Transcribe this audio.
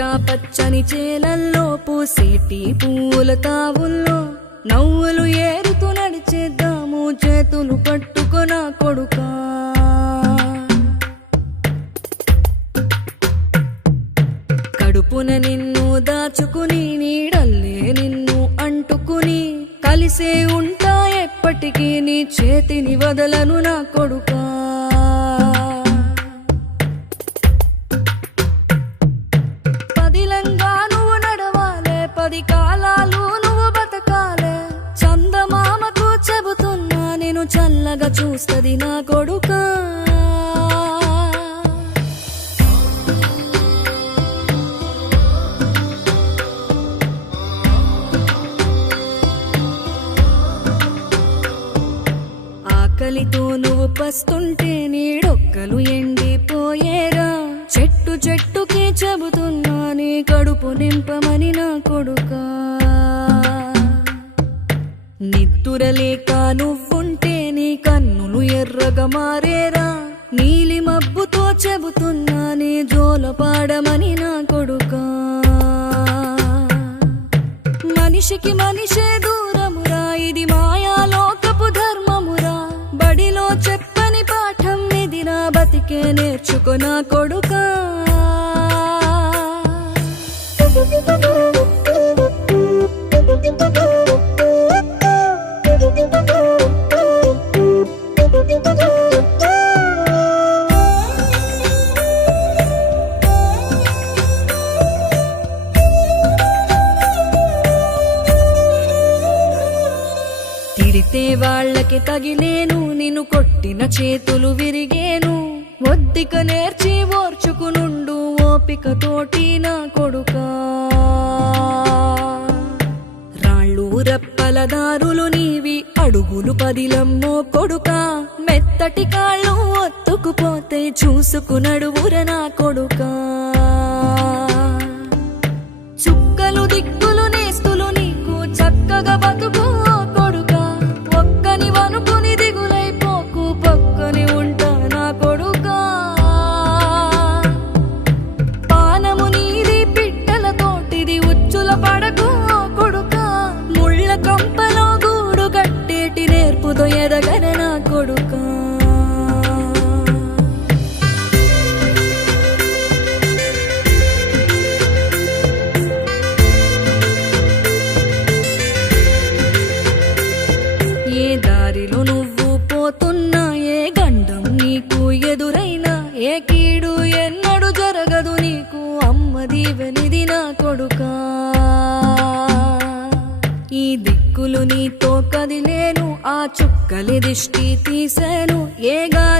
పచ్చని చేలల్లో పూసేటి పూల తావుల్లో నవ్వులు ఏరుతూ నడిచేద్దాము చేతులు పట్టుకొన కొడుకా. కడుపున నిన్ను దాచుకుని నీడల్లే నిన్ను అంటుకుని కలిసే ఉంటా ఎప్పటికీ నీ చేతిని వదలను నా కొడుకా. పదిలంగా నువ్వు నడవాలే, 10 కాలాలు నువ్వు బతకాలే. చందమామకు చెబుతున్నా నేను చల్లగా చూస్తది నా కొడుకా. ఆకలితో నువ్వు పస్తుంటే నీడొక్కలు ఎండిపోయేరా. చెట్టు చెట్టుకే చెబుతున్నా నీ కడుపు నింపమని నా కొడుకా. నిద్దురలేక నువ్వుంటే నీ కన్నులు ఎర్రగా మారేరా. నీలి మబ్బుతో చెబుతున్నా నీ జోల పాడమని నా కొడుకా. మనిషికి మనిషే దూరమురా, ఇది మాయాలోకపు ధర్మమురా. బడిలో చెప్పని పాఠం ఇది, నా బతికే నేర్చుకో నా కొడుకా. తిడితే వాళ్ళకి తగిలేను, నిన్ను కొట్టిన చేతులు విరిగేను. ఒద్దిక నేర్చి ఓర్చుకునుండు ఓపిక తోటి నా కొడుకా. రాళ్ళు రప్పల దారులు నీవి, అడుగులు 10 లమ్మో కొడుకా. మెత్తటి కాళ్ళు ఒత్తుకుపోతే చూసుకునడువుర నా కొడుకా. చుక్కలు దిక్కులు నేస్తులు నీకు చక్కగా బతుకు కొడుకా. ఒక్కని వనుకుని దిగులైపోకు, పక్కని ఉంటా నా కొడుకా. పానము నీది పిట్టల తోటిది, ఉచ్చుల పడకు కొడుకా. ముళ్ళ కంపలో గూడు కట్టేటి నేర్పుతో ఎదగన నా కొడుకా. ఏ దారిలో నువ్వు పోతున్నా, ఏ గండం నీకు ఎదురైనా, ఏ కీడు ఎన్నడు జరగదు నీకు అమ్మ దీవెనిది నా కొడుకా. ఈ దిక్కులు నీతో కదిలేను, ఆ చుక్కలి దిష్టి తీసేను. ఏ గాలి